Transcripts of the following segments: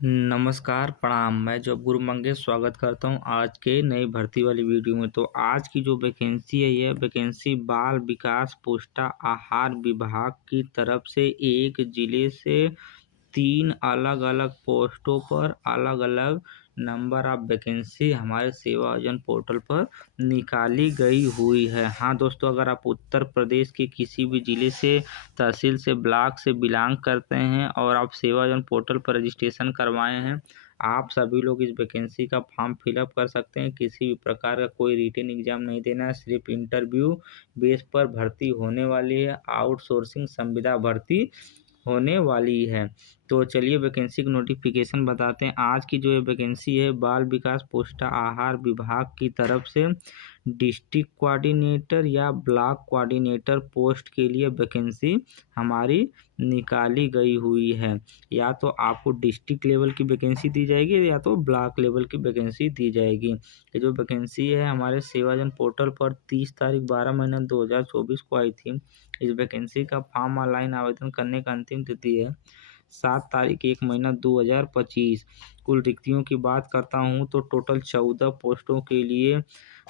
नमस्कार, प्रणाम। मैं जॉब गुरु मंगेश स्वागत करता हूँ आज के नई भर्ती वाली वीडियो में। तो आज की जो वैकेंसी है, यह वैकेंसी बाल विकास पोषाहार विभाग की तरफ से एक जिले से 3 अलग-अलग पोस्टों पर अलग-अलग नंबर ऑफ वैकेंसी हमारे सेवा योजना पोर्टल पर निकाली गई हुई है। हाँ दोस्तों, अगर आप उत्तर प्रदेश के किसी भी ज़िले से, तहसील से, ब्लॉक से बिलॉन्ग करते हैं और आप सेवा योजना पोर्टल पर रजिस्ट्रेशन करवाए हैं, आप सभी लोग इस वैकेंसी का फॉर्म फिलअप कर सकते हैं। किसी भी प्रकार का कोई रिटन एग्जाम नहीं देना है, सिर्फ इंटरव्यू बेस पर भर्ती होने वाली है। आउटसोर्सिंग संविदा भर्ती होने वाली है। तो चलिए वैकेंसी की नोटिफिकेशन बताते हैं। आज की जो ये वैकेंसी है, बाल विकास पोषाहार विभाग की तरफ से डिस्ट्रिक्ट कोऑर्डिनेटर या ब्लॉक कोऑर्डिनेटर पोस्ट के लिए वैकेंसी हमारी निकाली गई हुई है। या तो आपको डिस्ट्रिक्ट लेवल की वैकेंसी दी जाएगी या तो ब्लॉक लेवल की वैकेंसी दी जाएगी। ये जो वैकेंसी है हमारे सेवाजन पोर्टल पर 30 तारीख 12 महीना 2024 को आई थी। इस वैकेंसी का फॉर्म ऑनलाइन आवेदन करने का अंतिम तिथि है 7 तारीख 1 महीना 2025। कुल रिक्तियों की बात करता हूँ तो टोटल 14 पोस्टों के लिए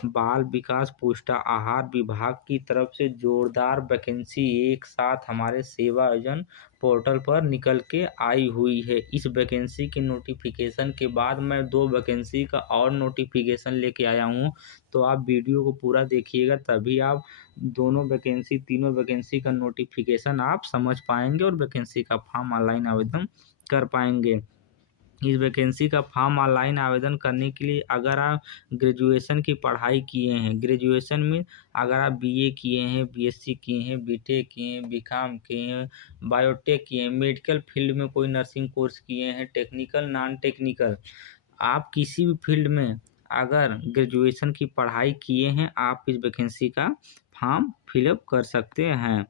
बाल विकास पोषाहार विभाग की तरफ से जोरदार वैकेंसी एक साथ हमारे सेवा योजना पोर्टल पर निकल के आई हुई है। इस वैकेंसी के नोटिफिकेशन के बाद मैं 2 वैकेंसी का और नोटिफिकेशन लेके आया हूँ, तो आप वीडियो को पूरा देखिएगा, तभी आप दोनों वैकेंसी, तीनों वैकेंसी का नोटिफिकेशन आप समझ पाएंगे और वैकेंसी का फॉर्म ऑनलाइन आवेदन कर पाएंगे। इस वैकेंसी का फॉर्म ऑनलाइन आवेदन करने के लिए अगर आप ग्रेजुएशन की पढ़ाई किए हैं, ग्रेजुएशन में अगर आप बीए किए हैं, बीएससी किए हैं, बीटेक किए हैं, बीकॉम किए हैं, बायोटेक किए हैं, मेडिकल फील्ड में कोई नर्सिंग कोर्स किए हैं, टेक्निकल, नॉन टेक्निकल, आप किसी भी फील्ड में अगर ग्रेजुएशन की पढ़ाई किए हैं, आप इस वैकेंसी का फॉर्म फिलअप कर सकते हैं।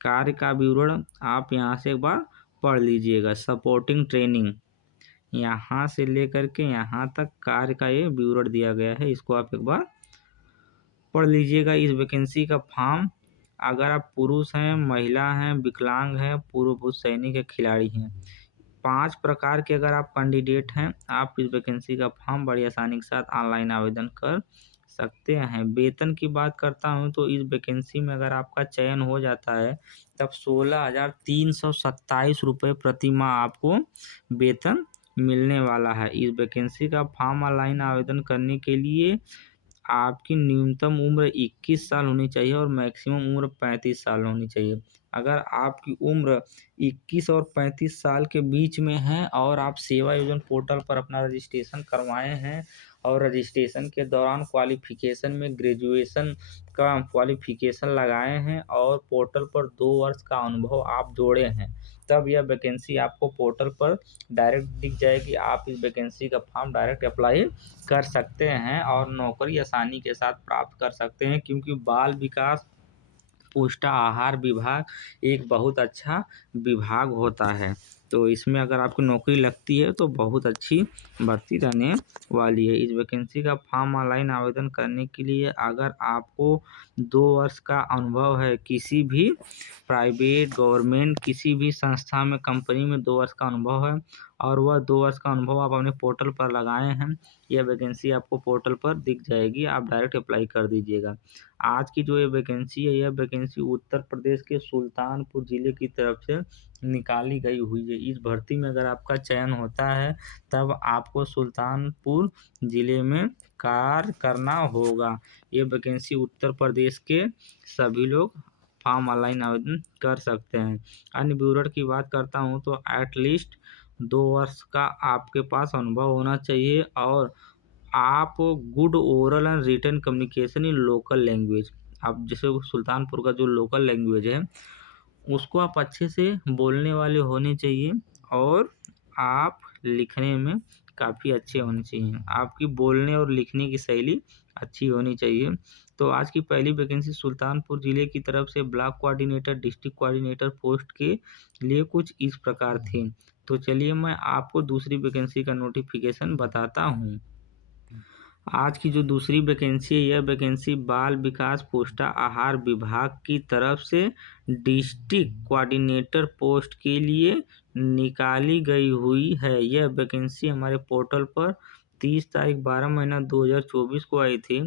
कार्य का विवरण आप यहाँ से एक बार पढ़ लीजिएगा। सपोर्टिंग ट्रेनिंग, यहाँ से लेकर के यहाँ तक कार्य का ये विवरण दिया गया है, इसको आप एक बार पढ़ लीजिएगा। इस वैकेंसी का फॉर्म अगर आप पुरुष हैं, महिला हैं, विकलांग हैं, पूर्व भूत सैनिक या खिलाड़ी हैं, 5 प्रकार के अगर आप कैंडिडेट हैं, आप इस वैकेंसी का फॉर्म बड़ी आसानी के साथ ऑनलाइन आवेदन कर सकते हैं। वेतन की बात करता हूं तो इस वैकेंसी में अगर आपका चयन हो जाता है तब 16,327 रुपये प्रति माह आपको वेतन मिलने वाला है। इस वैकेंसी का फॉर्म ऑनलाइन आवेदन करने के लिए आपकी न्यूनतम उम्र 21 साल होनी चाहिए और मैक्सिमम उम्र 35 साल होनी चाहिए। अगर आपकी उम्र 21 और 35 साल के बीच में है और आप सेवा योजना पोर्टल पर अपना रजिस्ट्रेशन करवाए हैं और रजिस्ट्रेशन के दौरान क्वालिफिकेशन में ग्रेजुएशन का क्वालिफिकेशन लगाए हैं और पोर्टल पर 2 वर्ष का अनुभव आप जोड़े हैं, तब यह वैकेंसी आपको पोर्टल पर डायरेक्ट दिख जाएगी। आप इस वैकेंसी का फॉर्म डायरेक्ट अप्लाई कर सकते हैं और नौकरी आसानी के साथ प्राप्त कर सकते हैं, क्योंकि बाल विकास पोषाहार विभाग एक बहुत अच्छा विभाग होता है। तो इसमें अगर आपकी नौकरी लगती है तो बहुत अच्छी भर्ती रहने वाली है। इस वैकेंसी का फॉर्म ऑनलाइन आवेदन करने के लिए अगर आपको 2 वर्ष का अनुभव है, किसी भी प्राइवेट, गवर्नमेंट, किसी भी संस्था में, कंपनी में 2 वर्ष का अनुभव है और वह 2 वर्ष का अनुभव आप अपने पोर्टल पर लगाए हैं, यह वैकेंसी आपको पोर्टल पर दिख जाएगी, आप डायरेक्ट अप्लाई कर दीजिएगा। आज की जो ये वैकेंसी है, यह वैकेंसी उत्तर प्रदेश के सुल्तानपुर ज़िले की तरफ से निकाली गई हुई है। इस भर्ती में अगर आपका चयन होता है तब आपको सुल्तानपुर ज़िले में कार्य करना होगा। ये वैकेंसी उत्तर प्रदेश के सभी लोग फॉर्म ऑनलाइन आवेदन कर सकते हैं। अन्य विवरण की बात करता हूँ तो एटलीस्ट 2 वर्ष का आपके पास अनुभव होना चाहिए और आप good oral and written communication in local language, आप जैसे सुल्तानपुर का जो लोकल लैंग्वेज है उसको आप अच्छे से बोलने वाले होने चाहिए और आप लिखने में काफ़ी अच्छे होने चाहिए। आपकी बोलने और लिखने की शैली अच्छी होनी चाहिए। तो आज की पहली वैकेंसी सुल्तानपुर ज़िले की तरफ से block coordinator, district coordinator post के लिए कुछ इस प्रकार थी। तो चलिए मैं आपको दूसरी वैकेंसी का नोटिफिकेशन बताता हूँ। आज की जो दूसरी वैकेंसी है, यह वैकेंसी बाल विकास पोषाहार विभाग की तरफ से डिस्ट्रिक्ट कोऑर्डिनेटर पोस्ट के लिए निकाली गई हुई है। यह वैकेंसी हमारे पोर्टल पर 30 तारीख 12 महीना 2024 को आई थी।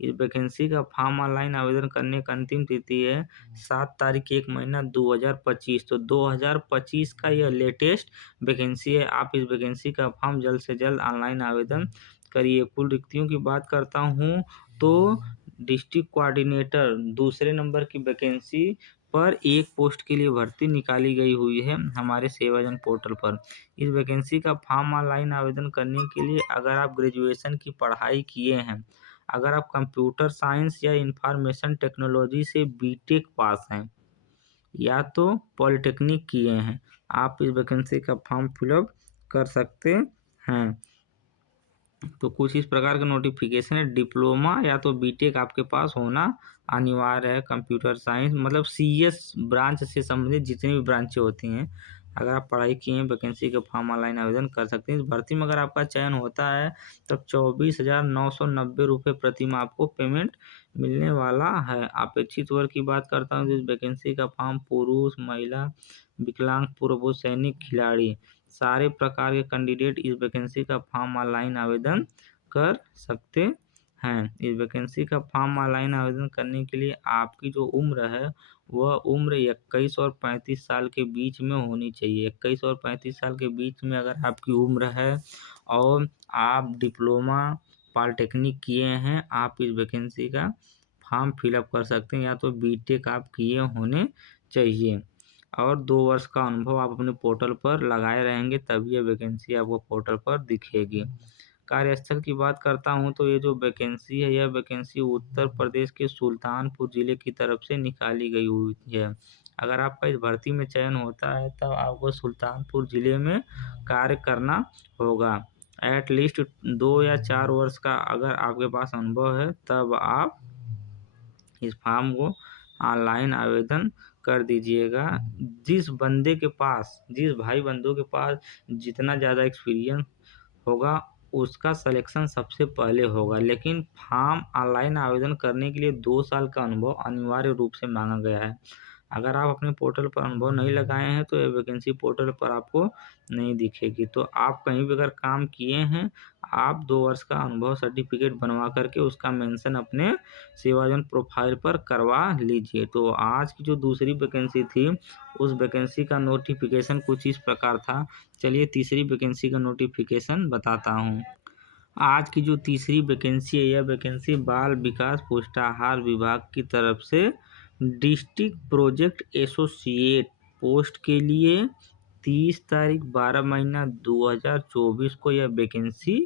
इस वैकेंसी का फॉर्म ऑनलाइन आवेदन करने का अंतिम तिथि है 7 तारीख 1 महीना 2025। तो 2025 का यह लेटेस्ट वैकेंसी है। आप इस वैकेंसी का फॉर्म जल्द से जल्द ऑनलाइन आवेदन करिए। कुल रिक्तियों की बात करता हूँ तो डिस्ट्रिक्ट कोऑर्डिनेटर दूसरे नंबर की वैकेंसी पर एक पोस्ट के लिए भर्ती निकाली गई हुई है हमारे सेवाजन पोर्टल पर। इस वैकेंसी का फॉर्म ऑनलाइन आवेदन करने के लिए अगर आप ग्रेजुएशन की पढ़ाई किए हैं, अगर आप कंप्यूटर साइंस या इंफॉर्मेशन टेक्नोलॉजी से बीटेक पास हैं या तो पॉलिटेक्निक किए हैं, आप इस वैकेंसी का फॉर्म फिलअप कर सकते हैं। तो कुछ इस प्रकार का नोटिफिकेशन है। डिप्लोमा या तो बीटेक आपके पास होना अनिवार्य है। कंप्यूटर साइंस मतलब सीएस ब्रांच से संबंधित जितनी भी ब्रांचें होती हैं, अगर आप पढ़ाई किए हैं वैकेंसी के फॉर्म ऑनलाइन आवेदन कर सकते हैं। इस भर्ती में अगर आपका चयन होता है तब 24,990 रुपये प्रति माह आपको पेमेंट मिलने वाला है। अपेक्षित वर्ग की बात करता हूँ तो इस वैकेंसी का फॉर्म पुरुष, महिला, विकलांग, पूर्व सैनिक, खिलाड़ी सारे प्रकार के कैंडिडेट इस वैकेंसी का फॉर्म ऑनलाइन आवेदन कर सकते हैं। इस वैकेंसी का फॉर्म ऑनलाइन आवेदन करने के लिए आपकी जो उम्र है वह उम्र 21 और 35 साल के बीच में होनी चाहिए। 21 और 35 साल के बीच में अगर आपकी उम्र है और आप डिप्लोमा पॉलिटेक्निक किए हैं, आप इस वैकेंसी का फॉर्म फिलअप कर सकते हैं। या तो बीटेक आप किए होने चाहिए और 2 वर्ष का अनुभव आप अपने पोर्टल पर लगाए रहेंगे, तभी ये वैकेंसी आपको पोर्टल पर दिखेगी। कार्यस्थल की बात करता हूँ तो ये जो वैकेंसी है, यह वैकेंसी उत्तर प्रदेश के सुल्तानपुर जिले की तरफ से निकाली गई हुई है। अगर आपका इस भर्ती में चयन होता है तब आपको सुल्तानपुर जिले में कार्य करना होगा। एटलीस्ट 2 या 4 वर्ष का अगर आपके पास अनुभव है तब आप इस फॉर्म को ऑनलाइन आवेदन कर दीजिएगा। जिस भाई बंधु के पास जितना ज़्यादा एक्सपीरियंस होगा उसका सिलेक्शन सबसे पहले होगा। लेकिन फॉर्म ऑनलाइन आवेदन करने के लिए 2 साल का अनुभव अनिवार्य रूप से मांगा गया है। अगर आप अपने पोर्टल पर अनुभव नहीं लगाए हैं तो ये वैकेंसी पोर्टल पर आपको नहीं दिखेगी। तो आप कहीं भी अगर काम किए हैं, आप 2 वर्ष का अनुभव सर्टिफिकेट बनवा करके उसका मेंशन अपने सेवाजन प्रोफाइल पर करवा लीजिए। तो आज की जो दूसरी वैकेंसी थी उस वैकेंसी का नोटिफिकेशन कुछ इस प्रकार था। चलिए तीसरी वैकेंसी का नोटिफिकेशन बताता हूँ। आज की जो तीसरी वैकेंसी है, यह वैकेंसी बाल विकास पोषाहार विभाग की तरफ से डिस्ट्रिक्ट प्रोजेक्ट एसोसिएट पोस्ट के लिए 30 तारीख 12 महीना 2024 को यह वैकेंसी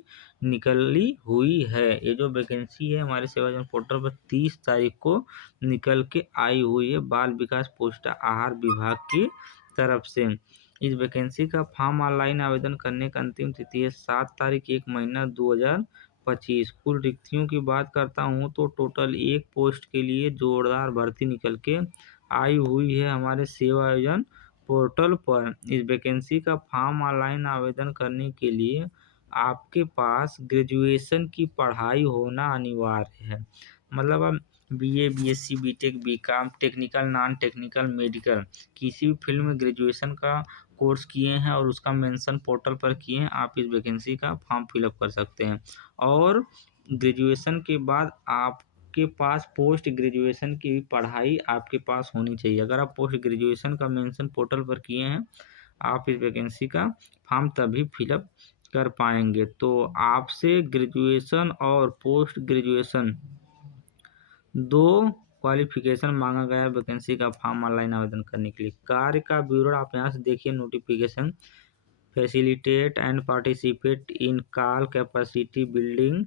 निकली हुई है। ये जो वैकेंसी है हमारे सेवाजन पोर्टल पर 30 तारीख को निकल के आई हुई है बाल विकास पोषाहार विभाग की तरफ से। इस वैकेंसी का फॉर्म ऑनलाइन आवेदन करने का अंतिम तिथि है 7 तारीख 1 महीना 2025। कुल रिक्तियों की बात करता हूँ तो टोटल एक पोस्ट के लिए जोरदार भर्ती निकल के आई हुई है हमारे सेवा आयोजन पोर्टल पर। इस वैकेंसी का फॉर्म ऑनलाइन आवेदन करने के लिए आपके पास ग्रेजुएशन की पढ़ाई होना अनिवार्य है। मतलब आप BA, BSc, BTech, BCom, technical, non technical, medical किसी भी फील्ड में ग्रेजुएशन का कोर्स किए हैं और उसका मेंशन पोर्टल पर किए हैं, आप इस वैकेंसी का फॉर्म फिलअप कर सकते हैं। और ग्रेजुएशन के बाद आपके पास पोस्ट ग्रेजुएशन की भी पढ़ाई आपके पास होनी चाहिए। अगर आप पोस्ट ग्रेजुएशन का मेंशन पोर्टल पर किए हैं, आप इस वैकेंसी का फॉर्म तभी फिलअप कर पाएंगे। तो आपसे ग्रेजुएशन और पोस्ट ग्रेजुएशन 2 क्वालिफिकेशन मांगा गया है वैकेंसी का फॉर्म ऑनलाइन आवेदन करने के लिए। कार्य का ब्यूरो आप यहाँ से देखिए notification. Facilitate and participate in call capacity building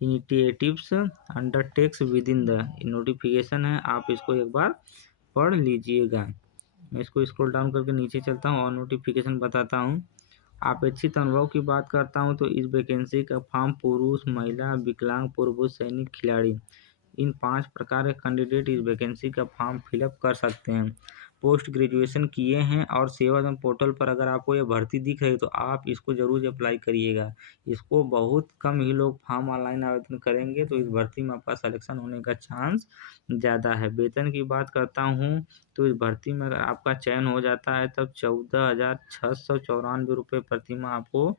initiatives undertakes with in the notification है, आप इसको एक बार पढ़ लीजिएगा। मैं इसको स्क्रॉल डाउन करके नीचे चलता हूँ और नोटिफिकेशन बताता हूँ। अपेक्षित अनुभव की बात करता हूँ तो इस वैकेंसी का फॉर्म पुरुष, महिला, विकलांग, पूर्व सैनिक, खिलाड़ी इन 5 प्रकार के कैंडिडेट इस वैकेंसी का फॉर्म फिलअप कर सकते हैं। पोस्ट ग्रेजुएशन किए हैं और सेवा सदन पोर्टल पर अगर आपको ये भर्ती दिख रही है तो आप इसको ज़रूर अप्लाई करिएगा। इसको बहुत कम ही लोग फॉर्म ऑनलाइन आवेदन करेंगे, तो इस भर्ती में आपका सिलेक्शन होने का चांस ज़्यादा है। वेतन की बात करता हूँ तो इस भर्ती में अगर आपका चयन हो जाता है तब 14,694 रुपये प्रतिमाह आपको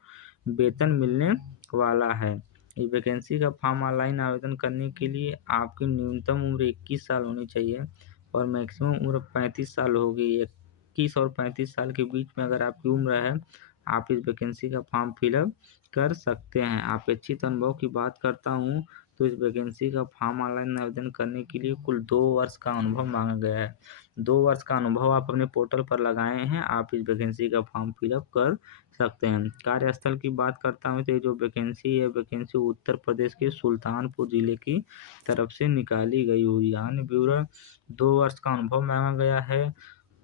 वेतन मिलने वाला है। इस वैकेंसी का फॉर्म ऑनलाइन आवेदन करने के लिए आपकी न्यूनतम उम्र 21 साल होनी चाहिए और मैक्सिमम उम्र 35 साल होगी। 21 और 35 साल के बीच में अगर आपकी उम्र है, आप इस वैकेंसी का फॉर्म फिलअप कर सकते हैं। अपेक्षित अनुभव की बात करता हूँ तो इस वैकेंसी का फॉर्म ऑनलाइन आवेदन करने के लिए कुल 2 वर्ष का अनुभव मांगा गया है। 2 वर्ष का अनुभव आप अपने पोर्टल पर लगाए हैं, आप इस वैकेंसी का फॉर्म फिलअप कर सकते हैं। कार्यस्थल की बात करता हूँ तो ये जो वैकेंसी है, वैकेंसी उत्तर प्रदेश के सुल्तानपुर जिले की तरफ से निकाली गई हुई है। अन्य विवरण 2 वर्ष का अनुभव मांगा गया है।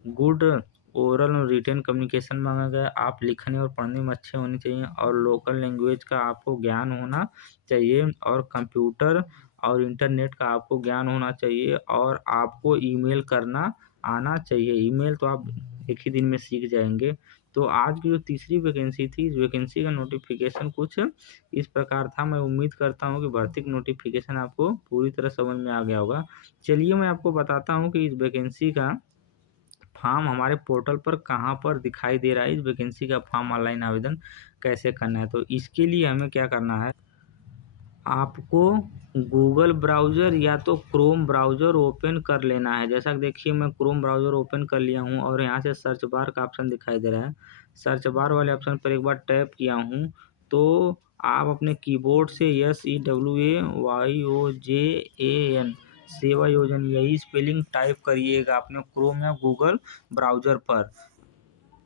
गुड ओरल और रिटेन कम्युनिकेशन मांगा गया है। आप लिखने और पढ़ने में अच्छे होने चाहिए और लोकल लैंग्वेज का आपको ज्ञान होना चाहिए और कंप्यूटर और इंटरनेट का आपको ज्ञान होना चाहिए और आपको ईमेल करना आना चाहिए। ईमेल तो आप एक ही दिन में सीख जाएंगे। तो आज की जो तीसरी वैकेंसी थी, इस वैकेंसी का नोटिफिकेशन कुछ इस प्रकार था। मैं उम्मीद करता हूँ कि भर्ती का नोटिफिकेशन आपको पूरी तरह समझ में आ गया होगा। चलिए मैं आपको बताता हूँ कि इस वैकेंसी का फॉर्म हमारे पोर्टल पर कहाँ पर दिखाई दे रहा है। इस वैकेंसी का फॉर्म ऑनलाइन आवेदन कैसे करना है, तो इसके लिए हमें क्या करना है, आपको गूगल ब्राउज़र या तो क्रोम ब्राउज़र ओपन कर लेना है। जैसा कि देखिए मैं क्रोम ब्राउज़र ओपन कर लिया हूँ और यहाँ से सर्च बार का ऑप्शन दिखाई दे रहा है। सर्च बार वाले ऑप्शन पर एक बार टैप किया हूँ तो आप अपने कीबोर्ड से SEWAYOJAN सेवा योजन यही स्पेलिंग टाइप करिएगा अपने क्रोम या गूगल ब्राउज़र पर।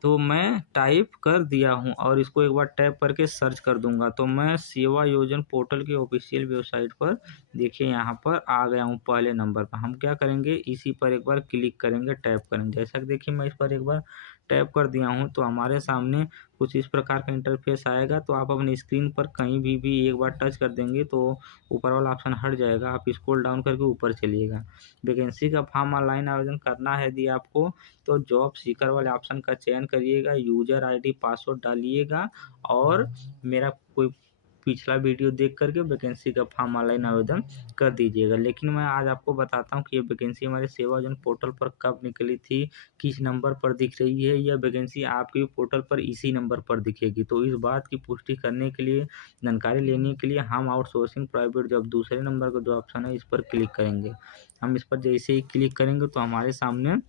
तो मैं टाइप कर दिया हूँ और इसको एक बार टैप करके सर्च कर दूंगा तो मैं सेवा योजन पोर्टल की ऑफिशियल वेबसाइट पर देखिए यहाँ पर आ गया हूँ। पहले नंबर पर हम क्या करेंगे, इसी पर एक बार क्लिक करेंगे, टैप करेंगे। जैसा कि देखिए मैं इस पर एक बार टैप कर दिया हूँ तो हमारे सामने कुछ इस प्रकार का इंटरफेस आएगा। तो आप अपनी स्क्रीन पर कहीं भी एक बार टच कर देंगे तो ऊपर वाला ऑप्शन हट जाएगा। आप स्क्रॉल डाउन करके ऊपर चलिएगा। वैकेंसी का फॉर्म ऑनलाइन आवेदन करना है यदि आपको तो जॉब सीकर वाले ऑप्शन का चयन करिएगा, यूजर आईडी पासवर्ड डालिएगा और मेरा कोई पिछला वीडियो देख करके वैकेंसी का फॉर्म ऑनलाइन आवेदन कर दीजिएगा। लेकिन मैं आज आपको बताता हूँ कि ये वैकेंसी हमारे सेवा योजना पोर्टल पर कब निकली थी, किस नंबर पर दिख रही है। यह वैकेंसी आपके पोर्टल पर इसी नंबर पर दिखेगी। तो इस बात की पुष्टि करने के लिए, जानकारी लेने के लिए हम आउटसोर्सिंग प्राइवेट जॉब दूसरे नंबर का जो ऑप्शन है इस पर क्लिक करेंगे। हम इस पर जैसे ही क्लिक करेंगे तो हमारे सामने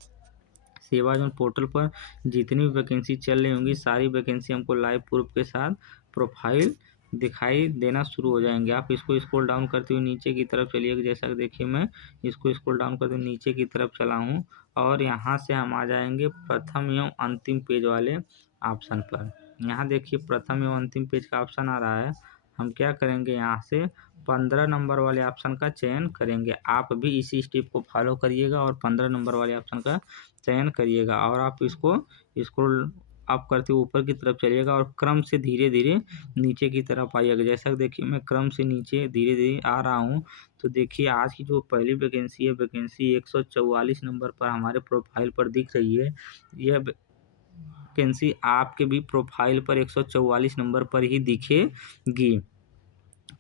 सेवा जोन पोर्टल पर जितनी भी वैकेंसी चल रही होंगी सारी वैकेंसी हमको लाइव प्रूफ के साथ प्रोफाइल दिखाई देना शुरू हो जाएंगे। आप इसको स्क्रॉल डाउन करते हुए नीचे की तरफ चलिएगा। जैसा कि देखिए मैं इसको स्क्रॉल डाउन करते हुए नीचे की तरफ चला हूँ और यहाँ से हम आ जाएंगे प्रथम एवं अंतिम पेज वाले ऑप्शन पर। यहाँ देखिए प्रथम एवं अंतिम पेज का ऑप्शन आ रहा है। हम क्या करेंगे, यहाँ से 15 नंबर वाले ऑप्शन का चयन करेंगे। आप भी इसी स्टेप को फॉलो करिएगा और 15 नंबर वाले ऑप्शन का चयन करिएगा और आप इसको स्क्रॉल अप करते हुए ऊपर की तरफ चलिएगा और क्रम से धीरे धीरे नीचे की तरफ आइएगा। जैसा कि देखिए मैं क्रम से नीचे धीरे धीरे आ रहा हूँ। तो देखिए आज की जो पहली वैकेंसी है, वैकेंसी 144 नंबर पर हमारे प्रोफाइल पर दिख रही है। यह वैकेंसी आपके भी प्रोफाइल पर 144 नंबर पर ही दिखेगी।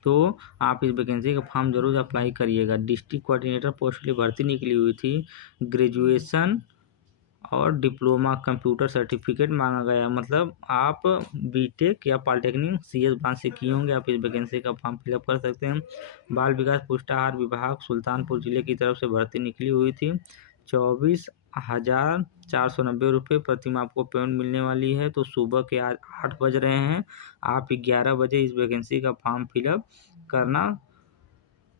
तो आप इस वैकेंसी का फॉर्म जरूर अप्लाई करिएगा। डिस्ट्रिक्ट कोऑर्डिनेटर पोस्ट के लिए भर्ती निकली हुई थी। ग्रेजुएशन और डिप्लोमा कंप्यूटर सर्टिफिकेट मांगा गया, मतलब आप बीटेक या पॉलिटेक्निक CS ब्रांच से किए होंगे, आप इस वैकेंसी का फॉर्म फिलअप कर सकते हैं। बाल विकास पुष्टाहार विभाग सुल्तानपुर जिले की तरफ से भर्ती निकली हुई थी। 24,490 रुपये प्रतिमाह आपको पेमेंट मिलने वाली है। तो सुबह के आज 8 बज रहे हैं, आप 11 बजे इस वैकेंसी का फॉर्म फिलअप करना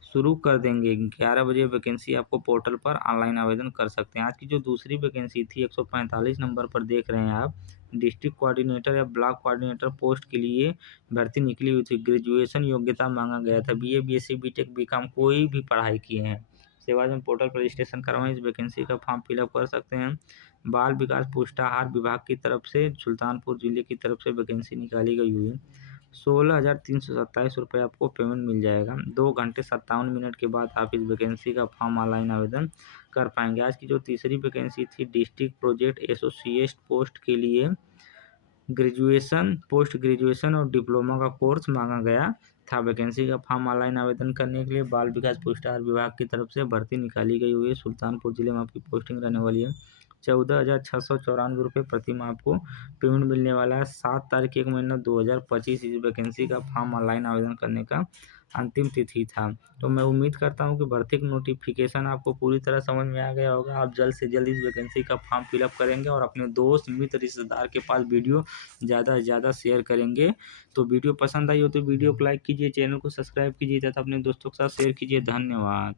शुरू कर देंगे। 11 बजे वैकेंसी आपको पोर्टल पर ऑनलाइन आवेदन कर सकते हैं। आज की जो दूसरी वैकेंसी थी 145 नंबर पर देख रहे हैं आप, डिस्ट्रिक्ट कोऑर्डिनेटर या ब्लॉक कोऑर्डिनेटर पोस्ट के लिए भर्ती निकली हुई थी। ग्रेजुएशन योग्यता मांगा गया था, BA BSc BTech BCom कोई भी पढ़ाई किए हैं। सेवाजन पोर्टल पर रजिस्ट्रेशन करवाएं, इस वैकेंसी का फॉर्म फिलअप कर सकते हैं। बाल विकास पुष्टाहार विभाग की तरफ से सुल्तानपुर जिले की तरफ से वैकेंसी निकाली गई हुई है। 16,327 आपको पेमेंट मिल जाएगा। 2 घंटे 57 मिनट के बाद आप इस वैकेंसी का फॉर्म ऑनलाइन आवेदन कर पाएंगे। आज की जो तीसरी वैकेंसी थी डिस्ट्रिक्ट प्रोजेक्ट एसोसिएट पोस्ट के लिए ग्रेजुएशन, पोस्ट ग्रेजुएशन और डिप्लोमा का कोर्स मांगा गया था। वैकेंसी का फॉर्म ऑनलाइन आवेदन करने के लिए बाल विकास पुरस्कार विभाग की तरफ से भर्ती निकाली गई हुई है। सुल्तानपुर जिले में आपकी पोस्टिंग रहने वाली है। 14,694 प्रति माह आपको पेमेंट मिलने वाला है। 7 तारीख 1 महीना 2025 इस वैकेंसी का फॉर्म ऑनलाइन आवेदन करने का अंतिम तिथि था। तो मैं उम्मीद करता हूं कि भर्ती का नोटिफिकेशन आपको पूरी तरह समझ में आ गया होगा। आप जल्द से जल्द इस वैकेंसी का फॉर्म फिलअप करेंगे और अपने दोस्त मित्र रिश्तेदार के पास वीडियो ज़्यादा से ज़्यादा शेयर करेंगे। तो वीडियो पसंद आई हो तो वीडियो को लाइक कीजिए, चैनल को सब्सक्राइब कीजिए तथा अपने दोस्तों के साथ शेयर कीजिए। धन्यवाद।